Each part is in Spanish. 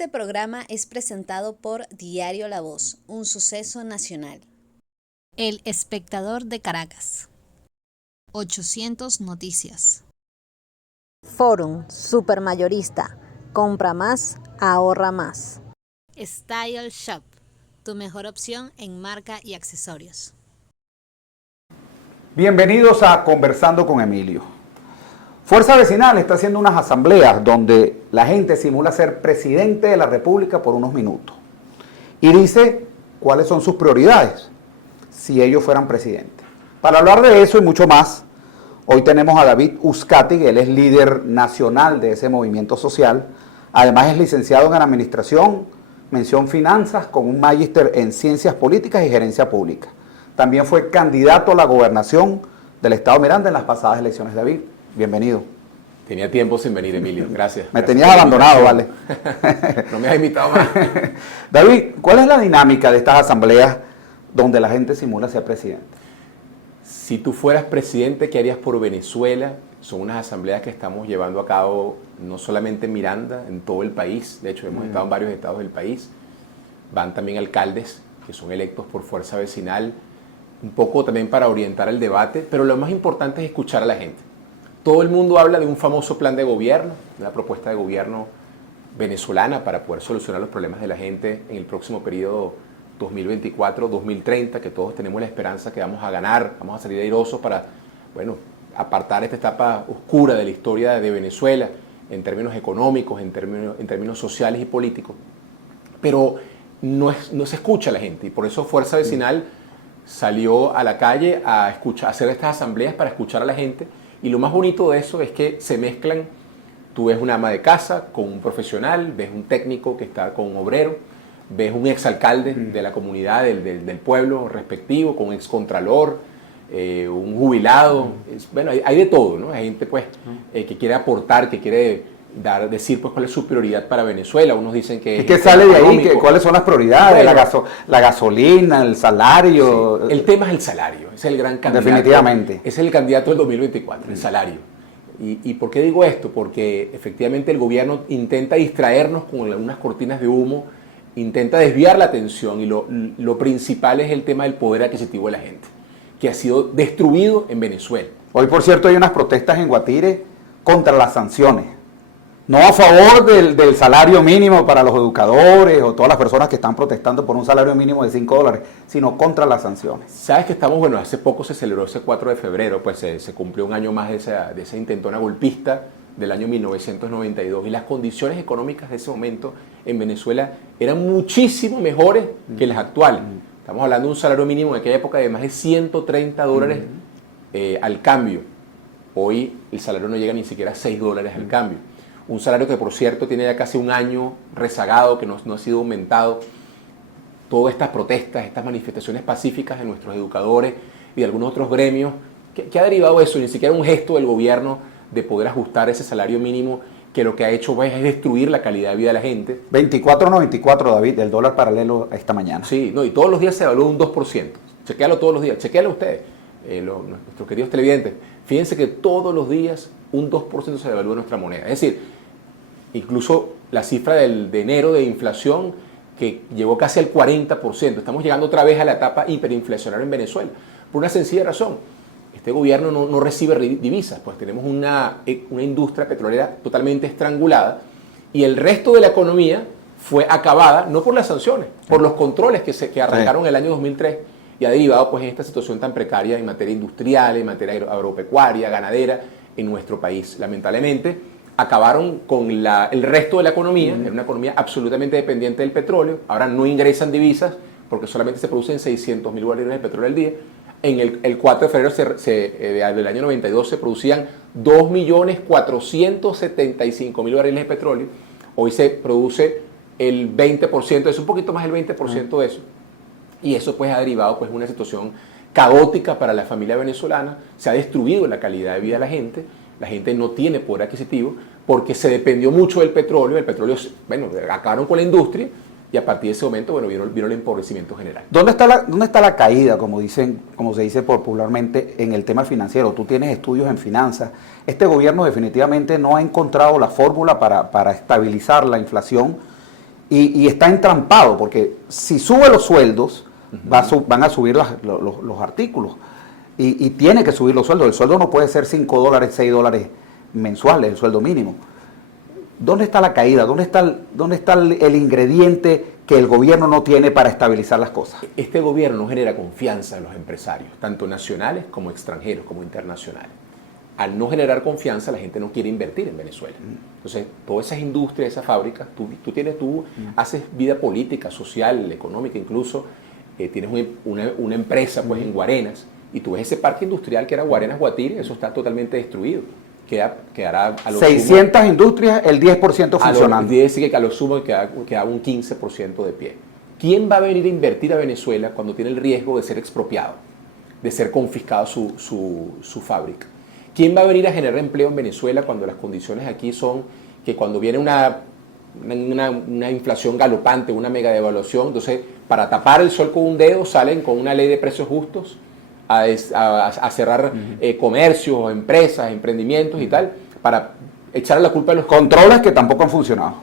Este programa es presentado por Diario La Voz, un suceso nacional. El Espectador de Caracas. 800 Noticias. Forum Supermayorista. Compra más, ahorra más. Style Shop, tu mejor opción en marca y accesorios. Bienvenidos a Conversando con Emilio. Fuerza Vecinal está haciendo unas asambleas donde la gente simula ser presidente de la República por unos minutos y dice cuáles son sus prioridades si ellos fueran presidentes. Para hablar de eso y mucho más, hoy tenemos a David Uzcategui, él es líder nacional de ese movimiento social, además es licenciado en Administración, mención Finanzas, con un magíster en Ciencias Políticas y Gerencia Pública. También fue candidato a la gobernación del Estado Miranda en las pasadas elecciones. David, bienvenido. Tenía tiempo sin venir, Emilio. Gracias. Me tenías abandonado, vale. No me has invitado más. David, ¿cuál es la dinámica de estas asambleas donde la gente simula ser presidente? Si tú fueras presidente, ¿qué harías por Venezuela? Son unas asambleas que estamos llevando a cabo no solamente en Miranda, en todo el país. De hecho, hemos estado en varios estados del país. Van también alcaldes que son electos por Fuerza Vecinal, un poco también para orientar el debate, pero lo más importante es escuchar a la gente. Todo el mundo habla de un famoso plan de gobierno, de una propuesta de gobierno venezolana para poder solucionar los problemas de la gente en el próximo periodo 2024-2030, que todos tenemos la esperanza que vamos a ganar, vamos a salir airosos para, bueno, apartar esta etapa oscura de la historia de Venezuela en términos económicos, en términos sociales y políticos. Pero no se escucha a la gente y por eso Fuerza Vecinal salió a la calle a hacer estas asambleas para escuchar a la gente. Y lo más bonito de eso es que se mezclan, tú ves una ama de casa con un profesional, ves un técnico que está con un obrero, ves un exalcalde de la comunidad, del pueblo respectivo, con un excontralor, un jubilado, bueno, hay de todo, ¿no? Hay gente pues que quiere aportar, que quiere decir pues cuál es su prioridad para Venezuela. Unos dicen que... ¿Y qué sale de ahí? ¿Cuáles son las prioridades? Bueno, la gasolina, el salario. Sí. El tema es el salario, es el gran candidato. Definitivamente. Es el candidato del 2024, el salario. ¿Y por qué digo esto? Porque efectivamente el gobierno intenta distraernos con unas cortinas de humo, intenta desviar la atención y lo principal es el tema del poder adquisitivo de la gente, que ha sido destruido en Venezuela. Hoy, por cierto, hay unas protestas en Guatire contra las sanciones. No a favor del salario mínimo para los educadores o todas las personas que están protestando por un salario mínimo de $5, sino contra las sanciones. Sabes que estamos, bueno, hace poco se celebró ese 4 de febrero, pues se cumplió un año más de esa intentona golpista del año 1992 y las condiciones económicas de ese momento en Venezuela eran muchísimo mejores que las actuales. Estamos hablando de un salario mínimo en aquella época de más de $130 al cambio. Hoy el salario no llega ni siquiera a $6 al cambio. Un salario que, por cierto, tiene ya casi un año rezagado, que no ha sido aumentado. Todas estas protestas, estas manifestaciones pacíficas de nuestros educadores y de algunos otros gremios, ¿qué ha derivado eso? Ni siquiera un gesto del gobierno de poder ajustar ese salario mínimo, que lo que ha hecho pues, es destruir la calidad de vida de la gente. 24.94, David, del dólar paralelo esta mañana. Sí, no, y todos los días se evalúa un 2%. Chequéalo todos los días, chequéalo ustedes, nuestros queridos televidentes. Fíjense que todos los días un 2% se devalúa nuestra moneda. Es decir, incluso la cifra de enero de inflación que llegó casi al 40%. Estamos llegando otra vez a la etapa hiperinflacionaria en Venezuela. Por una sencilla razón. Este gobierno no recibe divisas, pues tenemos una industria petrolera totalmente estrangulada y el resto de la economía fue acabada, no por las sanciones, por los controles que arrancaron el año 2003 y ha derivado pues en esta situación tan precaria en materia industrial, en materia agropecuaria, ganadera en nuestro país. Lamentablemente acabaron con el resto de la economía, era una economía absolutamente dependiente del petróleo, ahora no ingresan divisas porque solamente se producen 600.000 barriles de petróleo al día. En el 4 de febrero del año 92 se producían 2.475.000 barriles de petróleo. Hoy se produce el 20% de eso, un poquito más del 20% de eso. Y eso pues ha derivado pues una situación caótica para la familia venezolana. Se ha destruido la calidad de vida de la gente no tiene poder adquisitivo porque se dependió mucho del petróleo. El petróleo, bueno, acabaron con la industria. Y a partir de ese momento, bueno, vino el empobrecimiento general. ¿Dónde está la caída, como se dice popularmente, en el tema financiero? Tú tienes estudios en finanzas. Este gobierno definitivamente no ha encontrado la fórmula para estabilizar la inflación y está entrampado, porque si sube los sueldos, van a subir los artículos. Y tiene que subir los sueldos. El sueldo no puede ser $5, $6 mensuales, el sueldo mínimo. ¿Dónde está la caída? ¿Dónde está el ingrediente que el gobierno no tiene para estabilizar las cosas? Este gobierno no genera confianza en los empresarios, tanto nacionales como extranjeros, como internacionales. Al no generar confianza, la gente no quiere invertir en Venezuela. Entonces, todas esas industrias, esas fábricas, tú haces vida política, social, económica, incluso tienes una empresa pues, en Guarenas, y tú ves ese parque industrial que era Guarenas Guatire, eso está totalmente destruido. Quedará a lo 600 industrias, el 10% funcionando. Quiere decir que a lo sumo queda un 15% de pie. ¿Quién va a venir a invertir a Venezuela cuando tiene el riesgo de ser expropiado, de ser confiscado su fábrica? ¿Quién va a venir a generar empleo en Venezuela cuando las condiciones aquí son que cuando viene una inflación galopante, una mega devaluación, entonces para tapar el sol con un dedo salen con una ley de precios justos a cerrar comercios, empresas, emprendimientos y tal, para echar la culpa a los controles que tampoco han funcionado?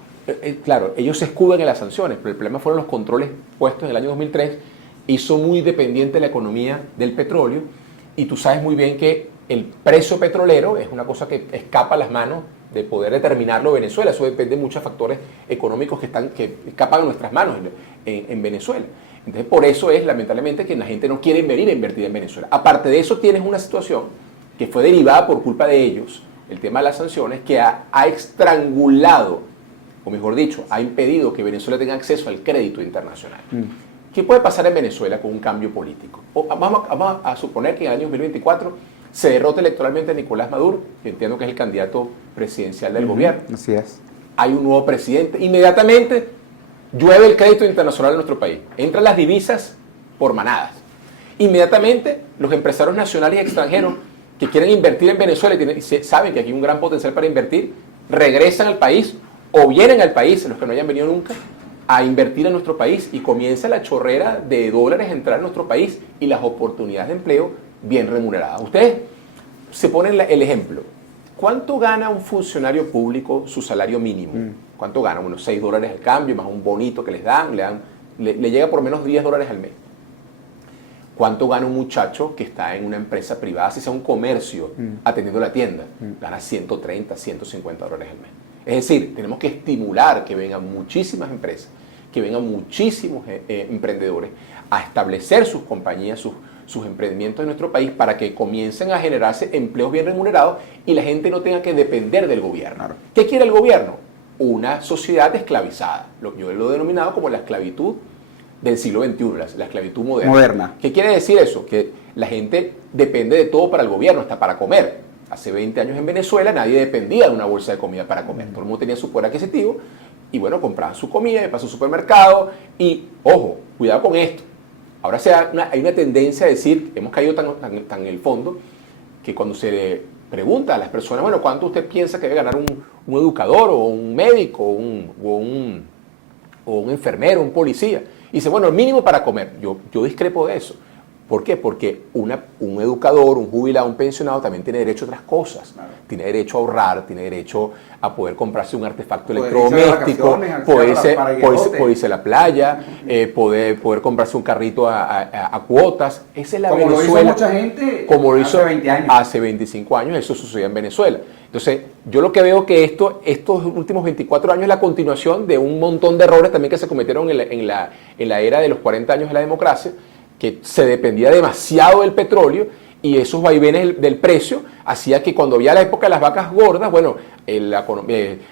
Claro, ellos se escudan en las sanciones, pero el problema fueron los controles puestos en el año 2003, hizo muy dependiente la economía del petróleo, y tú sabes muy bien que el precio petrolero es una cosa que escapa a las manos de poder determinarlo Venezuela. Eso depende de muchos factores económicos que escapan a nuestras manos en Venezuela. Entonces, por eso es, lamentablemente, que la gente no quiere venir a invertir en Venezuela. Aparte de eso, tienes una situación que fue derivada por culpa de ellos, el tema de las sanciones, que ha estrangulado, o mejor dicho, ha impedido que Venezuela tenga acceso al crédito internacional. ¿Qué puede pasar en Venezuela con un cambio político? Vamos a suponer que en el año 2024 se derrota electoralmente a Nicolás Maduro, que entiendo que es el candidato presidencial del gobierno. Así es. Hay un nuevo presidente. Inmediatamente llueve el crédito internacional en nuestro país. Entran las divisas por manadas. Inmediatamente los empresarios nacionales y extranjeros que quieren invertir en Venezuela y saben que aquí hay un gran potencial para invertir, regresan al país o vienen al país, los que no hayan venido nunca, a invertir en nuestro país, y comienza la chorrera de dólares a entrar en nuestro país y las oportunidades de empleo bien remuneradas. Ustedes se ponen el ejemplo. ¿Cuánto gana un funcionario público su salario mínimo? ¿Cuánto gana? Unos $6 al cambio, más un bonito que le llega por lo menos $10 al mes. ¿Cuánto gana un muchacho que está en una empresa privada, si sea un comercio, atendiendo la tienda? Gana $130, $150 al mes. Es decir, tenemos que estimular que vengan muchísimas empresas, que vengan muchísimos emprendedores a establecer sus compañías, sus emprendimientos en nuestro país, para que comiencen a generarse empleos bien remunerados y la gente no tenga que depender del gobierno. Claro. ¿Qué quiere el gobierno? Una sociedad esclavizada, lo que yo lo he denominado como la esclavitud del siglo XXI, la esclavitud moderna. ¿Qué quiere decir eso? Que la gente depende de todo para el gobierno, hasta para comer. Hace 20 años en Venezuela nadie dependía de una bolsa de comida para comer. Todo el mundo tenía su poder adquisitivo y bueno, compraban su comida, iban a su supermercado y, ojo, cuidado con esto. Ahora hay una tendencia a decir, hemos caído tan en el fondo, que cuando se le pregunta a las personas, bueno, ¿cuánto usted piensa que debe ganar un educador o un médico o un enfermero, un policía? Y dice, bueno, el mínimo para comer. Yo discrepo de eso. ¿Por qué? Porque un educador, un jubilado, un pensionado también tiene derecho a otras cosas. Claro. Tiene derecho a ahorrar, tiene derecho a poder comprarse un artefacto electrodoméstico, poder irse a la playa, poder comprarse un carrito a cuotas. Esa es la como Venezuela. Lo hizo mucha gente como lo hizo hace 20 años. Hace 25 años, eso sucedía en Venezuela. Entonces, yo lo que veo que estos últimos 24 años es la continuación de un montón de errores también que se cometieron en la era de los 40 años de la democracia, que se dependía demasiado del petróleo, y esos vaivenes del precio hacía que cuando había la época de las vacas gordas, bueno,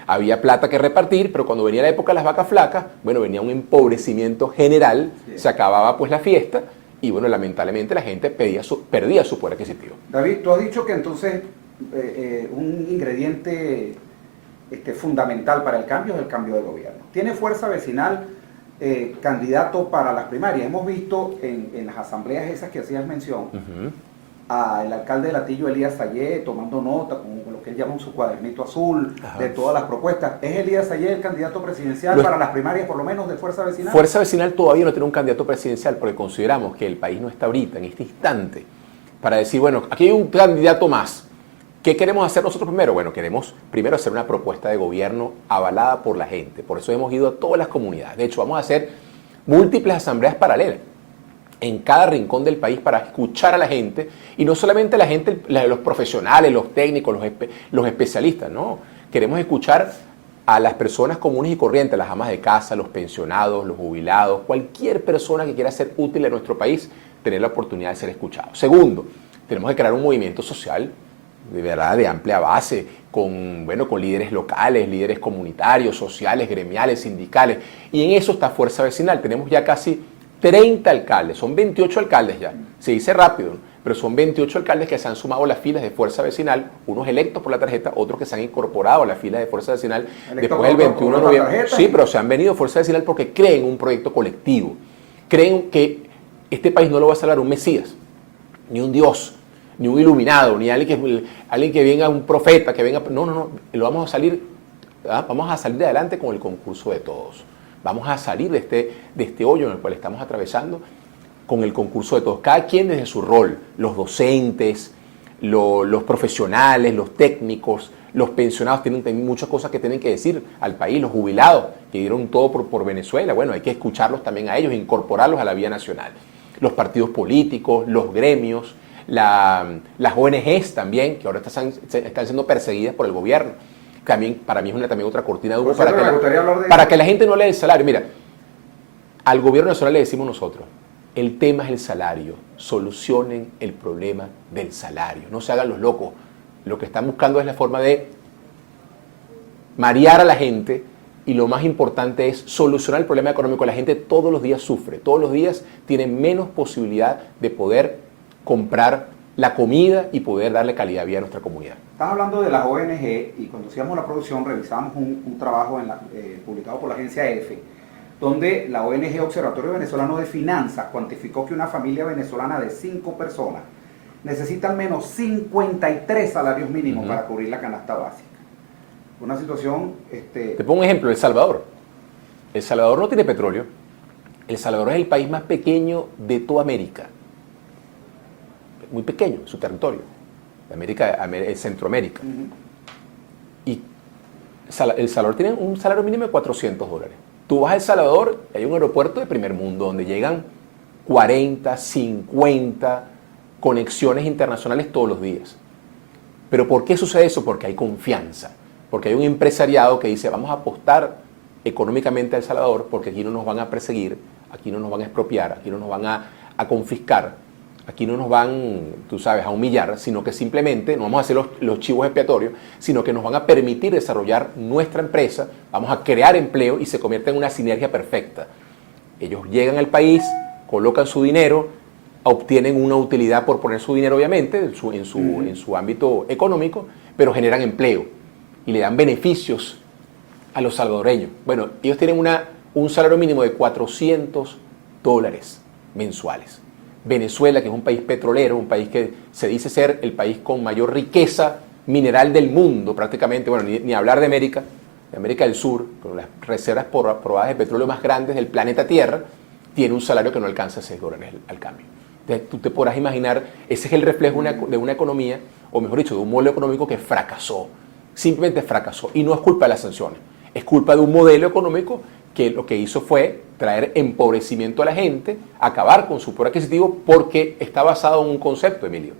había plata que repartir, pero cuando venía la época de las vacas flacas, bueno, venía un empobrecimiento general, se acababa pues la fiesta, y bueno, lamentablemente la gente perdía su poder adquisitivo. David, tú has dicho que entonces un ingrediente fundamental para el cambio es el cambio de gobierno. ¿Tiene fuerza vecinal candidato para las primarias? Hemos visto en las asambleas esas que hacías mención, al alcalde de Latillo, Elías Sayé, tomando nota con lo que él llama su cuadernito azul, de todas las propuestas. ¿Es Elías Sayé el candidato presidencial para las primarias, por lo menos, de Fuerza Vecinal? Fuerza Vecinal todavía no tiene un candidato presidencial, porque consideramos que el país no está ahorita, en este instante, para decir, bueno, aquí hay un candidato más ¿Qué queremos hacer nosotros primero? Bueno, queremos primero hacer una propuesta de gobierno avalada por la gente. Por eso hemos ido a todas las comunidades. De hecho, vamos a hacer múltiples asambleas paralelas en cada rincón del país para escuchar a la gente, y no solamente a la gente, los profesionales, los técnicos, los especialistas, no. Queremos escuchar a las personas comunes y corrientes, las amas de casa, los pensionados, los jubilados, cualquier persona que quiera ser útil en nuestro país, tener la oportunidad de ser escuchado. Segundo, tenemos que crear un movimiento social de verdad de amplia base, con líderes locales, líderes comunitarios, sociales, gremiales, sindicales, y en eso está Fuerza Vecinal. Tenemos ya casi 30 alcaldes, son 28 alcaldes ya, se dice rápido, ¿no? Pero son 28 alcaldes que se han sumado a las filas de Fuerza Vecinal, unos electos por la tarjeta, otros que se han incorporado a las filas de Fuerza Vecinal después del 21 de noviembre. Sí, pero se han venido a Fuerza Vecinal porque creen en un proyecto colectivo, creen que este país no lo va a salvar un Mesías, ni un Dios, ni un iluminado, ni alguien que venga, un profeta, que venga. No, vamos a salir de adelante con el concurso de todos. Vamos a salir de este hoyo en el cual estamos atravesando con el concurso de todos. Cada quien desde su rol, los docentes, los profesionales, los técnicos, los pensionados tienen muchas cosas que tienen que decir al país, los jubilados que dieron todo por Venezuela. Bueno, hay que escucharlos también a ellos, incorporarlos a la vía nacional. Los partidos políticos, los gremios, las ONGs también, que ahora están siendo perseguidas por el gobierno. También, para mí es también otra cortina de humo para que la gente no lea el salario. Mira, al gobierno nacional le decimos nosotros, el tema es el salario, solucionen el problema del salario, no se hagan los locos. Lo que están buscando es la forma de marear a la gente, y lo más importante es solucionar el problema económico. La gente todos los días sufre, todos los días tiene menos posibilidad de poder comprar la comida y poder darle calidad de vida a nuestra comunidad. Estás hablando de las ONG, y cuando hacíamos la producción revisamos un trabajo publicado por la agencia EFE, donde la ONG Observatorio Venezolano de Finanzas cuantificó que una familia venezolana de 5 personas necesita al menos 53 salarios mínimos para cubrir la canasta básica. Una situación... Te pongo un ejemplo, El Salvador. El Salvador no tiene petróleo. El Salvador es el país más pequeño de toda América. Muy pequeño, su territorio. Centroamérica. Y El Salvador tiene un salario mínimo de $400. Tú vas a El Salvador, hay un aeropuerto de primer mundo donde llegan 40, 50 conexiones internacionales todos los días. ¿Pero por qué sucede eso? Porque hay confianza. Porque hay un empresariado que dice, vamos a apostar económicamente a El Salvador porque aquí no nos van a perseguir, aquí no nos van a expropiar, aquí no nos van a confiscar, aquí no nos van, tú sabes, a humillar, sino que simplemente no vamos a hacer los chivos expiatorios, sino que nos van a permitir desarrollar nuestra empresa, vamos a crear empleo y se convierte en una sinergia perfecta. Ellos llegan al país, colocan su dinero, obtienen una utilidad por poner su dinero, obviamente, en su ámbito económico, pero generan empleo y le dan beneficios a los salvadoreños. Bueno, ellos tienen un salario mínimo de $400 mensuales. Venezuela, que es un país petrolero, un país que se dice ser el país con mayor riqueza mineral del mundo, prácticamente, bueno, ni hablar de América del Sur, con las reservas probadas de petróleo más grandes del planeta Tierra, tiene un salario que no alcanza $6 al cambio. Entonces, tú te podrás imaginar, ese es el reflejo de una economía, o mejor dicho, de un modelo económico que fracasó, simplemente fracasó, y no es culpa de las sanciones, es culpa de un modelo económico que lo que hizo fue traer empobrecimiento a la gente, acabar con su poder adquisitivo, porque está basado en un concepto, Emilio,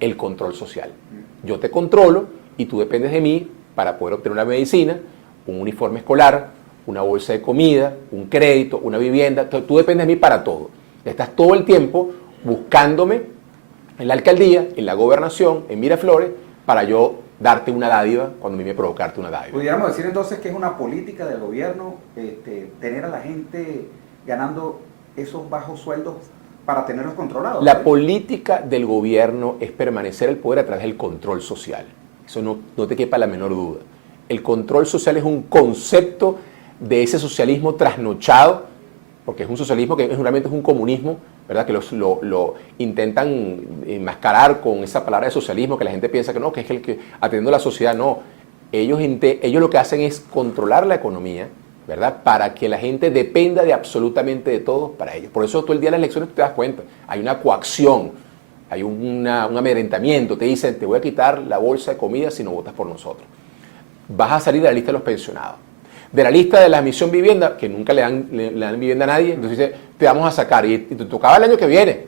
el control social. Yo te controlo y tú dependes de mí para poder obtener una medicina, un uniforme escolar, una bolsa de comida, un crédito, una vivienda. Tú dependes de mí para todo. Estás todo el tiempo buscándome en la alcaldía, en la gobernación, en Miraflores, para yo darte una dádiva cuando a mí me provocarte una dádiva. Pudiéramos decir entonces que es una política del gobierno tener a la gente ganando esos bajos sueldos para tenerlos controlados. La política del gobierno es permanecer el poder a través del control social. Eso no te quepa la menor duda. El control social es un concepto de ese socialismo trasnochado, porque es un socialismo que realmente es un comunismo, ¿verdad? Que lo intentan enmascarar con esa palabra de socialismo, que la gente piensa que no, que es el que atendiendo a la sociedad. No, ellos lo que hacen es controlar la economía, ¿verdad? Para que la gente dependa de absolutamente de todos para ellos. Por eso todo el día de las elecciones tú te das cuenta, hay una coacción hay un amedrentamiento, te dicen, te voy a quitar la bolsa de comida si no votas por nosotros. Vas a salir de la lista de los pensionados. De la lista de la misión vivienda, que nunca le dan vivienda a nadie, entonces dice, te vamos a sacar y te tocaba el año que viene.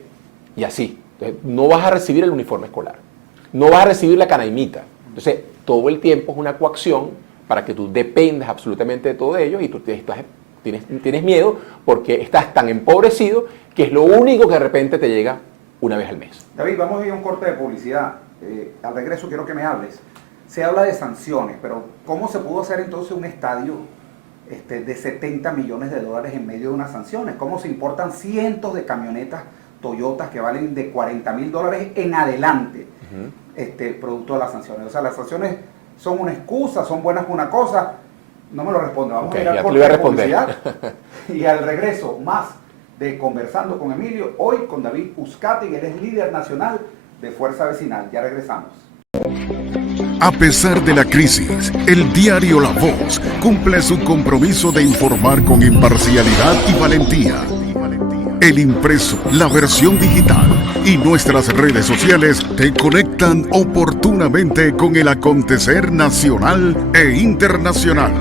Y así. Entonces, no vas a recibir el uniforme escolar. No vas a recibir la canaimita. Entonces, todo el tiempo es una coacción para que tú dependas absolutamente de todo ello y tú tienes miedo porque estás tan empobrecido que es lo único que de repente te llega una vez al mes. David, vamos a ir a un corte de publicidad. Al regreso quiero que me hables. Se habla de sanciones, pero ¿cómo se pudo hacer entonces un estadio de 70 millones de dólares en medio de unas sanciones? ¿Cómo se importan cientos de camionetas Toyotas que valen de $40,000 en adelante, producto de las sanciones? O sea, las sanciones son una excusa, son buenas por una cosa. No me lo responde. Vamos a ir al corte de publicidad. Y al regreso, más de Conversando con Emilio, hoy con David Uzcategui, él es líder nacional de Fuerza Vecinal. Ya regresamos. A pesar de la crisis, el diario La Voz cumple su compromiso de informar con imparcialidad y valentía. El impreso, la versión digital y nuestras redes sociales te conectan oportunamente con el acontecer nacional e internacional.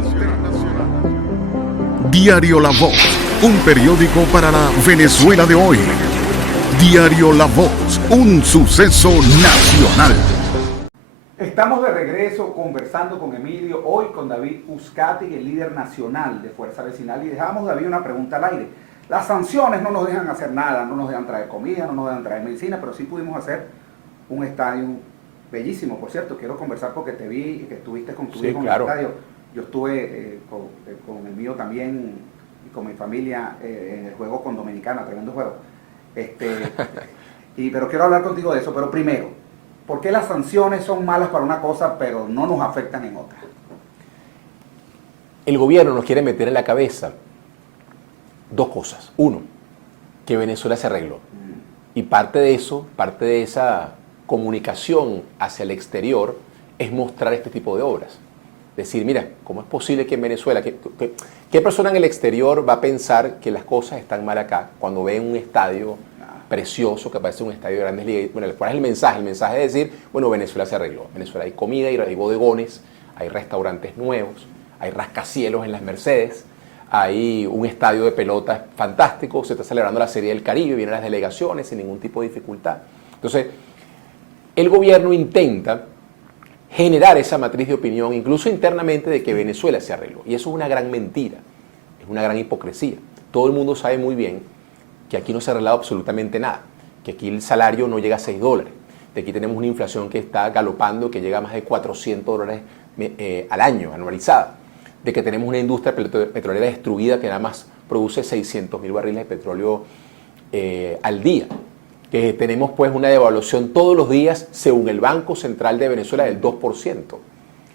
Diario La Voz, un periódico para la Venezuela de hoy. Diario La Voz, un suceso nacional. Estamos de regreso conversando con Emilio, hoy con David Uzcategui, el líder nacional de Fuerza Vecinal, y dejamos, David, una pregunta al aire. Las sanciones no nos dejan hacer nada, no nos dejan traer comida, no nos dejan traer medicina, pero sí pudimos hacer un estadio bellísimo. Por cierto, quiero conversar porque te vi y que estuviste con tu hijo en el estadio. Yo estuve con el mío también y con mi familia en el juego con Dominicana, tremendo juego. Pero quiero hablar contigo de eso, pero primero, ¿por qué las sanciones son malas para una cosa pero no nos afectan en otra? El gobierno nos quiere meter en la cabeza dos cosas. Uno, que Venezuela se arregló. Y parte de eso, parte de esa comunicación hacia el exterior es mostrar este tipo de obras. Decir, mira, ¿cómo es posible que en Venezuela, qué persona en el exterior va a pensar que las cosas están mal acá cuando ve un estadio precioso que parece un estadio de Grandes Ligas? Bueno, ¿cuál es el mensaje? El mensaje es decir, bueno, Venezuela se arregló. En Venezuela hay comida, hay bodegones, hay restaurantes nuevos, hay rascacielos en las Mercedes, hay un estadio de pelota fantástico, se está celebrando la Serie del Caribe, vienen las delegaciones sin ningún tipo de dificultad. Entonces, el gobierno intenta generar esa matriz de opinión, incluso internamente, de que Venezuela se arregló. Y eso es una gran mentira, es una gran hipocresía. Todo el mundo sabe muy bien que aquí no se ha arreglado absolutamente nada, que aquí el salario no llega a $6, de aquí tenemos una inflación que está galopando, que llega a más de $400 al año, anualizada, de que tenemos una industria petrolera destruida que nada más produce 600.000 barriles de petróleo al día, que tenemos pues una devaluación todos los días, según el Banco Central de Venezuela, del 2%.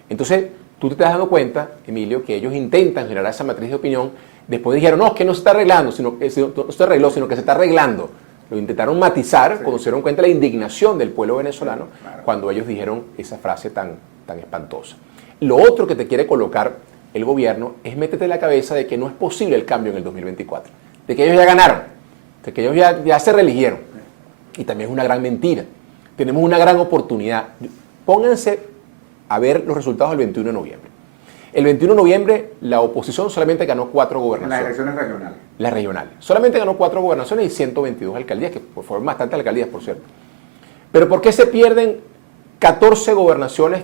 Entonces, tú te estás dando cuenta, Emilio, que ellos intentan generar esa matriz de opinión. Después dijeron, no, es que no se está arreglando, no se arregló, sino que se está arreglando. Lo intentaron matizar, cuando se dieron cuenta de la indignación del pueblo venezolano, cuando ellos dijeron esa frase tan espantosa. Lo otro que te quiere colocar el gobierno es métete en la cabeza de que no es posible el cambio en el 2024, de que ellos ya ganaron, de que ellos ya se reeligieron. Y también es una gran mentira. Tenemos una gran oportunidad. Pónganse a ver los resultados del 21 de noviembre. El 21 de noviembre la oposición solamente ganó 4 gobernaciones. En las elecciones regionales. Las regionales. Solamente ganó 4 gobernaciones y 122 alcaldías, que fueron bastantes alcaldías, por cierto. Pero ¿por qué se pierden 14 gobernaciones?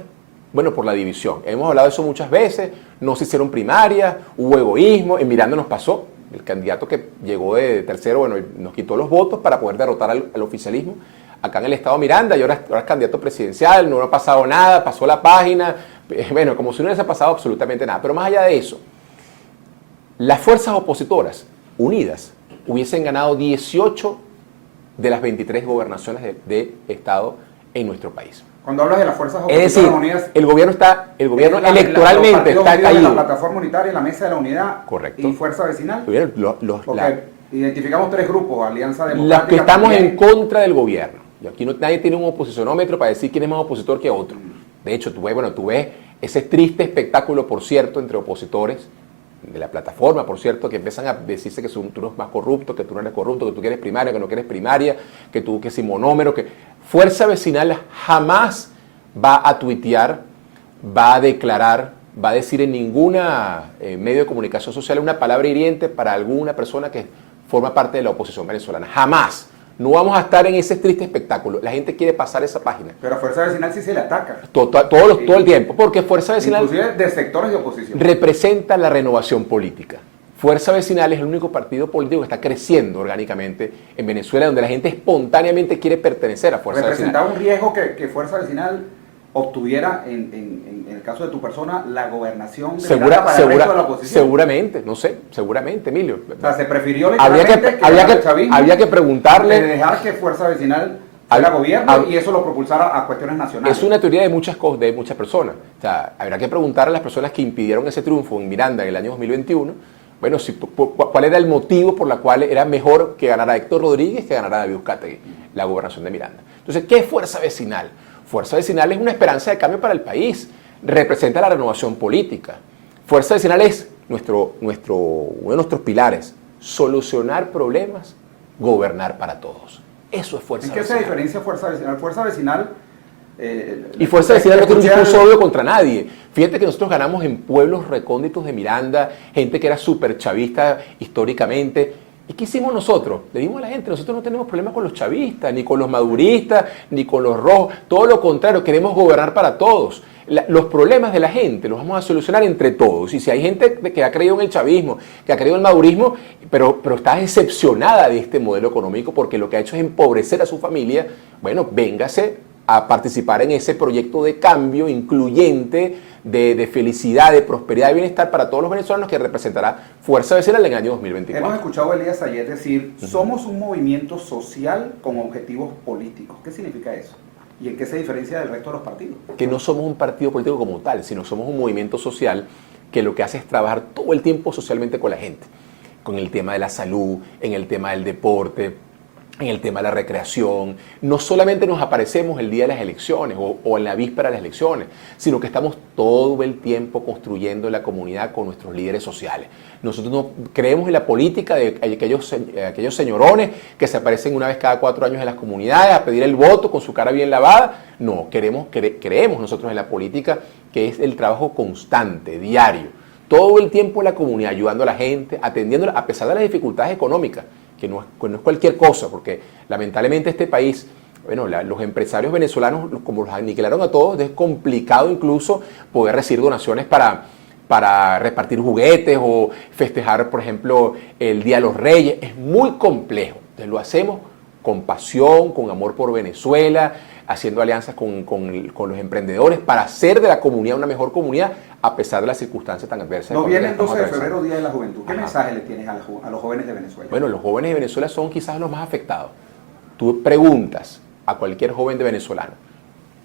Bueno, por la división. Hemos hablado de eso muchas veces. No se hicieron primarias, hubo egoísmo. En Miranda nos pasó. El candidato que llegó de tercero, bueno, nos quitó los votos para poder derrotar al oficialismo. Acá en el estado Miranda, y ahora es candidato presidencial, no ha pasado nada, pasó la página. Bueno, como si no les ha pasado absolutamente nada. Pero más allá de eso, las fuerzas opositoras unidas hubiesen ganado 18 de las 23 gobernaciones de estado en nuestro país. Cuando hablas de las fuerzas opositoras es decir, unidas, el gobierno electoralmente está caído. La plataforma unitaria, la mesa de la unidad. Correcto. Y fuerza vecinal. Porque identificamos 3 grupos, Alianza Los Democrática. que estamos también en contra del gobierno. Y aquí nadie tiene un oposicionómetro para decir quién es más opositor que otro. De hecho, tú ves ese triste espectáculo, por cierto, entre opositores de la plataforma, por cierto, que empiezan a decirse que tú eres más corrupto, que tú no eres corrupto, que tú quieres primaria, que no quieres primaria, que tú que si monómero, que Fuerza Vecinal jamás va a tuitear, va a declarar, va a decir en ninguna medio de comunicación social una palabra hiriente para alguna persona que forma parte de la oposición venezolana. Jamás. No vamos a estar en ese triste espectáculo. La gente quiere pasar esa página. Pero a Fuerza Vecinal sí se le ataca. Todo el tiempo. Porque Fuerza Vecinal inclusive de sectores de oposición. representa la renovación política. Fuerza Vecinal es el único partido político que está creciendo orgánicamente en Venezuela, donde la gente espontáneamente quiere pertenecer a Fuerza Vecinal. ¿Representaba un riesgo que Fuerza Vecinal obtuviera, en el caso de tu persona, la gobernación de Miranda para el resto de la oposición? Seguramente, no sé, seguramente, Emilio. O sea, se prefirió habría que preguntarle... de dejar que Fuerza Vecinal fuera gobierno y eso lo propulsara a cuestiones nacionales. Es una teoría de muchas personas. O sea, habrá que preguntarle a las personas que impidieron ese triunfo en Miranda en el año 2021, bueno, ¿cuál era el motivo por el cual era mejor que ganara Héctor Rodríguez que ganara David Uzcategui, la gobernación de Miranda? Entonces, ¿qué es Fuerza Vecinal? Fuerza Vecinal es una esperanza de cambio para el país, representa la renovación política. Fuerza Vecinal es uno de nuestros pilares, solucionar problemas, gobernar para todos. Eso es Fuerza Vecinal. ¿En qué se diferencia Fuerza Vecinal? Fuerza Vecinal... y Fuerza Vecinal no tiene un discurso odio contra nadie. Fíjate que nosotros ganamos en pueblos recónditos de Miranda, gente que era súper chavista históricamente. ¿Y qué hicimos nosotros? Le dimos a la gente, nosotros no tenemos problemas con los chavistas, ni con los maduristas, ni con los rojos. Todo lo contrario, queremos gobernar para todos. Los problemas de la gente los vamos a solucionar entre todos. Y si hay gente que ha creído en el chavismo, que ha creído en el madurismo, pero está decepcionada de este modelo económico porque lo que ha hecho es empobrecer a su familia, bueno, véngase a participar en ese proyecto de cambio incluyente, de felicidad, de prosperidad y bienestar para todos los venezolanos que representará Fuerza Vecinal en el año 2024. Hemos escuchado a Elías Sayet decir, somos un movimiento social con objetivos políticos. ¿Qué significa eso? ¿Y en qué se diferencia del resto de los partidos? Que no somos un partido político como tal, sino somos un movimiento social que lo que hace es trabajar todo el tiempo socialmente con la gente, con el tema de la salud, en el tema del deporte, en el tema de la recreación. No solamente nos aparecemos el día de las elecciones o en la víspera de las elecciones, sino que estamos todo el tiempo construyendo la comunidad con nuestros líderes sociales. Nosotros no creemos en la política de aquellos señorones que se aparecen una vez cada 4 años en las comunidades a pedir el voto con su cara bien lavada. No, creemos nosotros en la política que es el trabajo constante, diario, todo el tiempo en la comunidad, ayudando a la gente, atendiéndola a pesar de las dificultades económicas, que no es cualquier cosa, porque lamentablemente este país, bueno, los empresarios venezolanos, como los aniquilaron a todos, es complicado incluso poder recibir donaciones para repartir juguetes o festejar, por ejemplo, el Día de los Reyes. Es muy complejo. Entonces lo hacemos con pasión, con amor por Venezuela, haciendo alianzas con los emprendedores para hacer de la comunidad una mejor comunidad a pesar de las circunstancias tan adversas. No viene el 12 de febrero, Día de la Juventud. ¿Qué mensaje le tienes a los jóvenes de Venezuela? Bueno, los jóvenes de Venezuela son quizás los más afectados. Tú preguntas a cualquier joven de venezolano,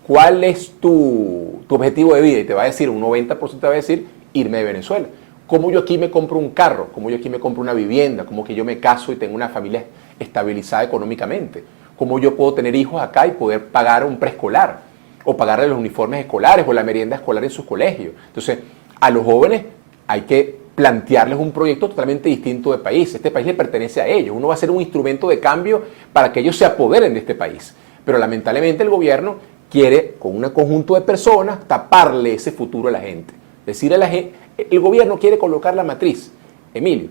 ¿cuál es tu objetivo de vida? Y te va a decir, un 90% te va a decir, irme de Venezuela. ¿Cómo yo aquí me compro un carro? ¿Cómo yo aquí me compro una vivienda? ¿Cómo que yo me caso y tengo una familia estabilizada económicamente? ¿Cómo yo puedo tener hijos acá y poder pagar un preescolar? O pagarle los uniformes escolares o la merienda escolar en sus colegios. Entonces, a los jóvenes hay que plantearles un proyecto totalmente distinto de país. Este país le pertenece a ellos. Uno va a ser un instrumento de cambio para que ellos se apoderen de este país. Pero lamentablemente el gobierno quiere, con un conjunto de personas, taparle ese futuro a la gente. Decir a la gente, el gobierno quiere colocar la matriz, Emilio,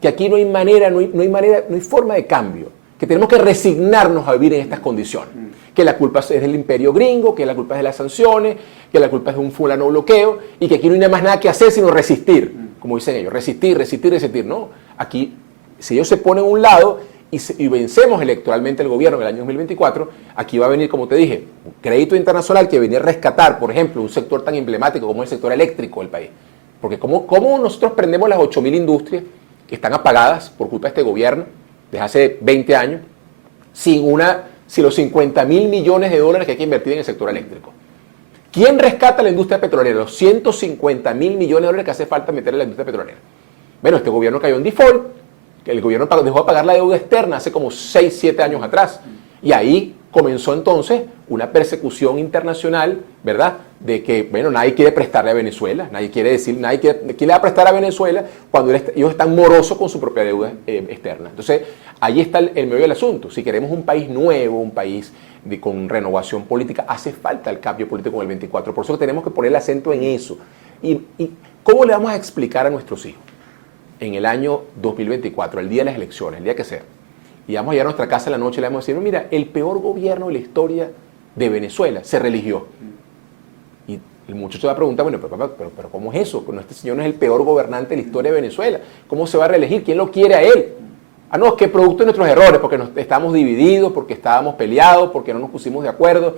que aquí no hay manera, no hay forma de cambio, que tenemos que resignarnos a vivir en estas condiciones. Que la culpa es del imperio gringo, que la culpa es de las sanciones, que la culpa es de un fulano bloqueo y que aquí no hay más nada que hacer sino resistir, como dicen ellos, resistir. No, aquí si ellos se ponen a un lado y vencemos electoralmente el gobierno en el año 2024, aquí va a venir, como te dije, un crédito internacional que viene a rescatar, por ejemplo, un sector tan emblemático como el sector eléctrico del país. Porque ¿cómo nosotros prendemos las 8.000 industrias que están apagadas por culpa de este gobierno desde hace 20 años sin los 50.000 millones de dólares que hay que invertir en el sector eléctrico? ¿Quién rescata la industria petrolera? Los 150.000 millones de dólares que hace falta meter en la industria petrolera. Bueno, este gobierno cayó en default, que el gobierno dejó de pagar la deuda externa hace como 6, 7 años atrás. Y ahí comenzó entonces una persecución internacional, ¿verdad? De que, bueno, nadie quiere prestarle a Venezuela, nadie quiere ¿quién le va a prestar a Venezuela cuando ellos están morosos con su propia deuda externa? Entonces, ahí está el medio del asunto. Si queremos un país nuevo, un país con renovación política, hace falta el cambio político en el 24. Por eso tenemos que poner el acento en eso. ¿Y cómo le vamos a explicar a nuestros hijos en el año 2024, el día de las elecciones, el día que sea? Y vamos a llegar a nuestra casa en la noche y le vamos a decir, mira, el peor gobierno de la historia de Venezuela se religió. Y el muchacho va a preguntar, bueno, pero ¿cómo es eso? Este señor no es el peor gobernante de la historia de Venezuela. ¿Cómo se va a reelegir? ¿Quién lo quiere a él? Ah, no, es que producto de nuestros errores, porque estábamos divididos, porque estábamos peleados, porque no nos pusimos de acuerdo,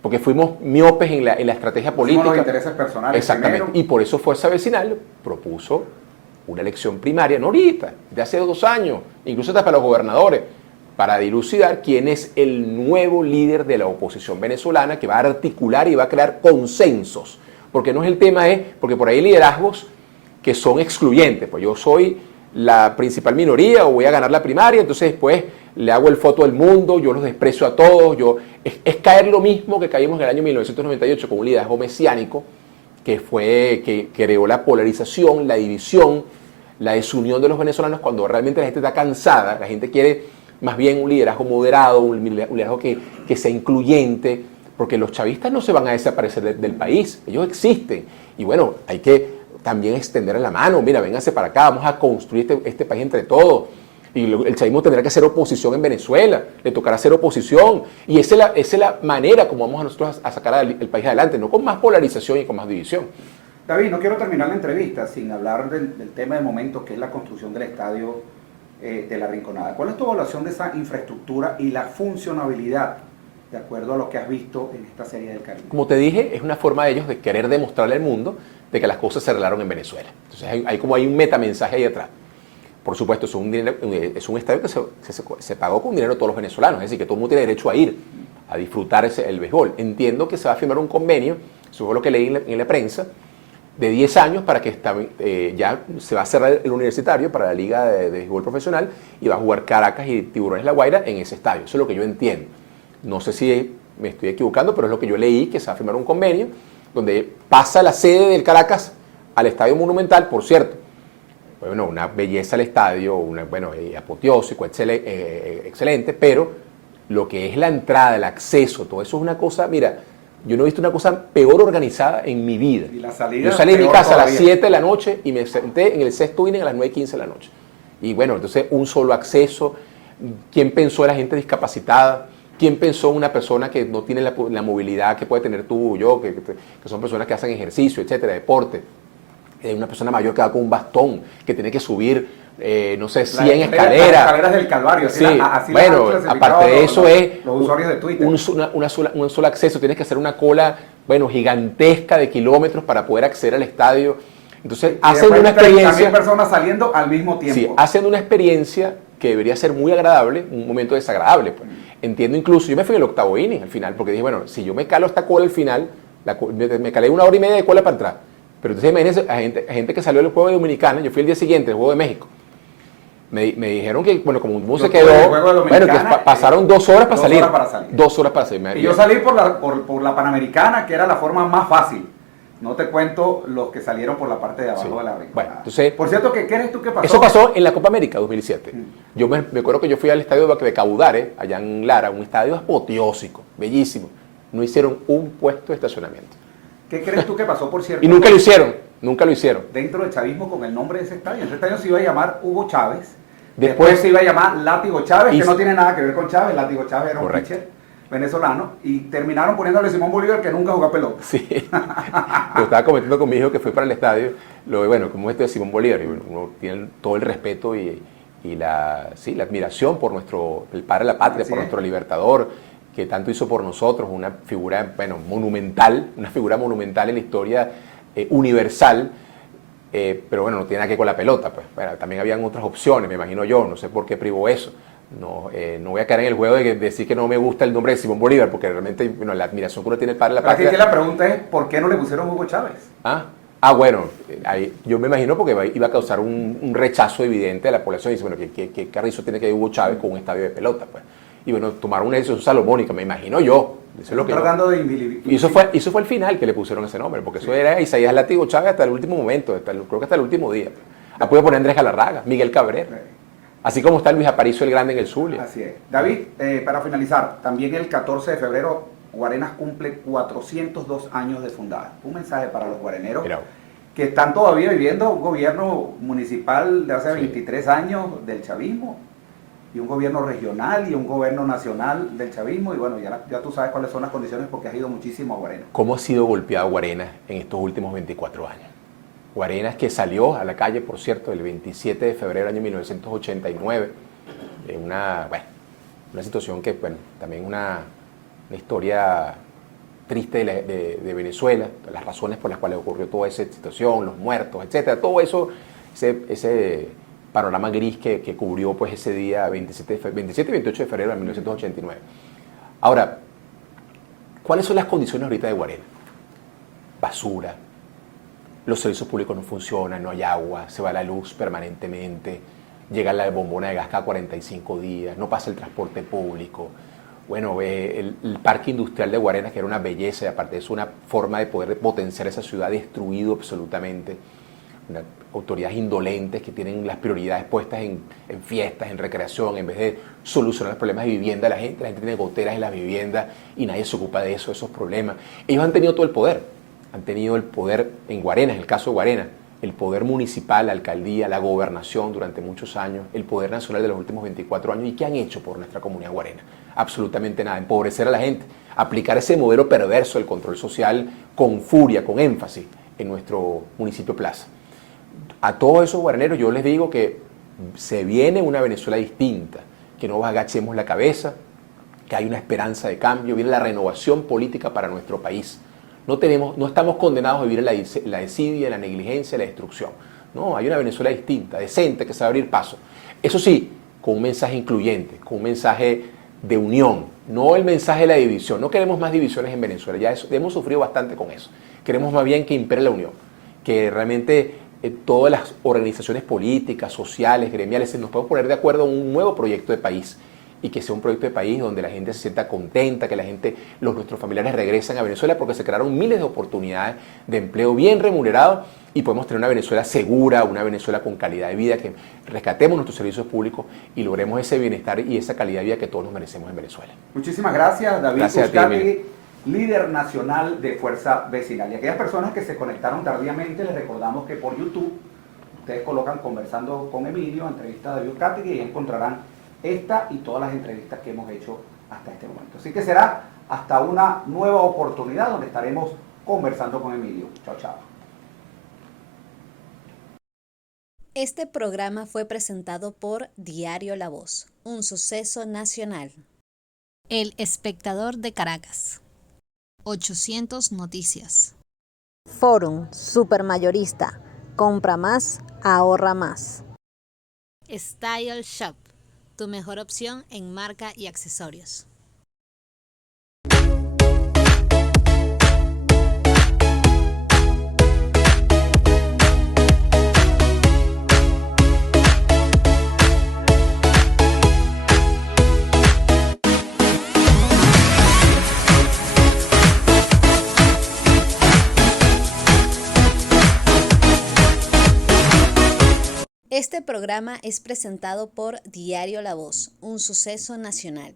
porque fuimos miopes en la estrategia política. Los intereses personales. Exactamente. Primero. Y por eso Fuerza Vecinal propuso una elección primaria, no ahorita, de hace 2 años, incluso hasta para los gobernadores, para dilucidar quién es el nuevo líder de la oposición venezolana que va a articular y va a crear consensos. Porque no es el tema, porque por ahí hay liderazgos que son excluyentes. Pues yo soy la principal minoría o voy a ganar la primaria, entonces después le hago el foto al mundo, yo los desprecio a todos. Es caer lo mismo que caímos en el año 1998 con un liderazgo mesiánico que creó la polarización, la división, la desunión de los venezolanos cuando realmente la gente está cansada, la gente quiere más bien un liderazgo moderado, un liderazgo que sea incluyente, porque los chavistas no se van a desaparecer del país, ellos existen. Y bueno, hay que también extender la mano, mira, vénganse para acá, vamos a construir este país entre todos. Y el chavismo tendrá que hacer oposición en Venezuela, le tocará hacer oposición. Y esa es la manera como vamos a nosotros a sacar el país adelante, no con más polarización y con más división. David, no quiero terminar la entrevista sin hablar del tema de momento, que es la construcción del estadio de La Rinconada. ¿Cuál es tu evaluación de esa infraestructura y la funcionabilidad, de acuerdo a lo que has visto en esta serie del Caribe? Como te dije, es una forma de ellos de querer demostrarle al mundo de que las cosas se arreglaron en Venezuela. Entonces hay un metamensaje ahí atrás. Por supuesto, es un estadio que se pagó con dinero de todos los venezolanos, es decir, que todo el mundo tiene derecho a ir, a disfrutar el béisbol. Entiendo que se va a firmar un convenio, eso fue lo que leí en la prensa, de 10 años para que ya se va a cerrar el universitario para la Liga de Béisbol Profesional y va a jugar Caracas y Tiburones La Guaira en ese estadio. Eso es lo que yo entiendo. No sé si me estoy equivocando, pero es lo que yo leí, que se va a firmar un convenio donde pasa la sede del Caracas al Estadio Monumental, por cierto. Bueno, una belleza el estadio, apoteósico, excelente, pero lo que es la entrada, el acceso, todo eso es una cosa, mira, yo no he visto una cosa peor organizada en mi vida. ¿Y la salida? Yo salí de mi casa a las 7 de la noche y me senté en el sexto inning a las 9:15 de la noche. Y bueno, entonces un solo acceso. ¿Quién pensó en la gente discapacitada? ¿Quién pensó en una persona que no tiene la movilidad que puede tener tú o yo, que son personas que hacen ejercicio, etcétera, deporte? Una persona mayor que va con un bastón, que tiene que subir, 100 escaleras. Las escaleras del Calvario. Sí, bueno, aparte de eso los usuarios de Twitter. Un solo acceso. Tienes que hacer una cola, gigantesca de kilómetros para poder acceder al estadio. Entonces, hacen una experiencia... 30.000 personas saliendo al mismo tiempo. Sí, hacen una experiencia que debería ser muy agradable, un momento desagradable. Pues. Entiendo incluso, yo me fui en el 8º inning al final, porque dije, bueno, si yo me calo esta cola al final, me calé 1 hora y media de cola para entrar. Pero entonces imagínense a gente que salió del juego de Dominicana, yo fui el día siguiente, el juego de México. Me dijeron que, como el bus se quedó, que pasaron 2 horas para salir. 2 horas para salir. Y yo salí por la Panamericana, que era la forma más fácil. No te cuento los que salieron por la parte de abajo de la Rinconada. Bueno, entonces, por cierto, ¿qué crees tú que pasó? Eso pasó en la Copa América 2007. Yo me acuerdo que yo fui al estadio de Caudare, allá en Lara, un estadio apoteósico, bellísimo. No hicieron un puesto de estacionamiento. ¿Qué crees tú que pasó, por cierto? Y nunca lo hicieron. Dentro del chavismo con el nombre de ese estadio. Ese estadio se iba a llamar Hugo Chávez. Después se iba a llamar Látigo Chávez, que no tiene nada que ver con Chávez. Látigo Chávez era un correcto. pitcher venezolano. Y terminaron poniéndole Simón Bolívar, que nunca jugó pelota. Sí. Yo estaba comentando con mi hijo que fue para el estadio. Como esto de Simón Bolívar. Y uno tiene todo el respeto y la admiración por el padre de la patria, por nuestro libertador, que tanto hizo por nosotros, una figura monumental en la historia universal, pero no tiene nada que ver con la pelota. Pues. También habían otras opciones, me imagino yo, no sé por qué privó eso. No voy a caer en el juego de decir que no me gusta el nombre de Simón Bolívar, porque realmente la admiración que uno tiene el padre de la patria... Aquí la pregunta es, ¿por qué no le pusieron Hugo Chávez? Yo me imagino porque iba a causar un rechazo evidente de la población. Y dice, ¿qué carrizo tiene que ir Hugo Chávez con un estadio de pelota? Pues. y bueno, tomaron una decisión salomónica, me imagino yo. Eso es lo que tratando de y eso fue el final que le pusieron ese nombre, porque eso era Isaías Látigo Chávez hasta el último momento, creo que hasta el último día. La puede poner Andrés Galarraga, Miguel Cabrera, así como está Luis Aparicio el Grande en el Zulia. Así es. David, para finalizar, también el 14 de febrero Guarenas cumple 402 años de fundada. Un mensaje para los guareneros que están todavía viviendo un gobierno municipal de hace 23 años del chavismo, y un gobierno regional y un gobierno nacional del chavismo, y bueno, ya tú sabes cuáles son las condiciones porque has ido muchísimo a Guarenas. ¿Cómo ha sido golpeado Guarenas en estos últimos 24 años? Guarenas, que salió a la calle, por cierto, el 27 de febrero del año 1989, en una situación que, bueno, también una historia triste de Venezuela, las razones por las cuales ocurrió toda esa situación, los muertos, etcétera, todo eso, ese panorama gris que cubrió pues ese día 27 y 28 de febrero de 1989. Ahora, ¿cuáles son las condiciones ahorita de Guarenas? Basura, los servicios públicos no funcionan, no hay agua, se va la luz permanentemente, llega la bombona de gas cada 45 días, no pasa el transporte público. Bueno, el parque industrial de Guarenas, que era una belleza, y aparte es una forma de poder potenciar esa ciudad, destruido absolutamente. Autoridades indolentes que tienen las prioridades puestas en fiestas, en recreación, en vez de solucionar los problemas de vivienda de la gente tiene goteras en las viviendas y nadie se ocupa de esos problemas. Ellos han tenido todo el poder, en Guarenas, en el caso de Guarenas, el poder municipal, la alcaldía, la gobernación durante muchos años, el poder nacional de los últimos 24 años. ¿Y qué han hecho por nuestra comunidad guarena? Absolutamente nada. Empobrecer a la gente, aplicar ese modelo perverso del control social con furia, con énfasis en nuestro municipio Plaza. A todos esos guaraneros yo les digo que se viene una Venezuela distinta, que no agachemos la cabeza, que hay una esperanza de cambio, viene la renovación política para nuestro país. No estamos condenados a vivir en la desidia, en la negligencia, en la destrucción. No, hay una Venezuela distinta, decente, que sabe abrir paso. Eso sí, con un mensaje incluyente, con un mensaje de unión, no el mensaje de la división. No queremos más divisiones en Venezuela, ya hemos sufrido bastante con eso. Queremos más bien que impere la unión, que realmente todas las organizaciones políticas, sociales, gremiales, nos podemos poner de acuerdo en un nuevo proyecto de país, y que sea un proyecto de país donde la gente se sienta contenta, que nuestros familiares regresen a Venezuela, porque se crearon miles de oportunidades de empleo bien remunerado, y podemos tener una Venezuela segura, una Venezuela con calidad de vida, que rescatemos nuestros servicios públicos y logremos ese bienestar y esa calidad de vida que todos nos merecemos en Venezuela. Muchísimas gracias, David Gracias Uzcategui, líder nacional de Fuerza Vecinal. Y aquellas personas que se conectaron tardíamente, les recordamos que por YouTube ustedes colocan Conversando con Emilio, entrevista de David Uzcategui, y encontrarán esta y todas las entrevistas que hemos hecho hasta este momento. Así que será hasta una nueva oportunidad donde estaremos conversando con Emilio. Chao, chao. Este programa fue presentado por Diario La Voz, un suceso nacional. El Espectador de Caracas. 800 Noticias. Forum Supermayorista. Compra más, ahorra más. Style Shop, tu mejor opción en marca y accesorios. Este programa es presentado por Diario La Voz, un suceso nacional.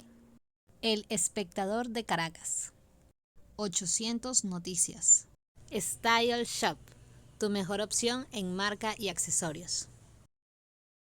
El Espectador de Caracas. 800 Noticias. Style Shop, tu mejor opción en marca y accesorios.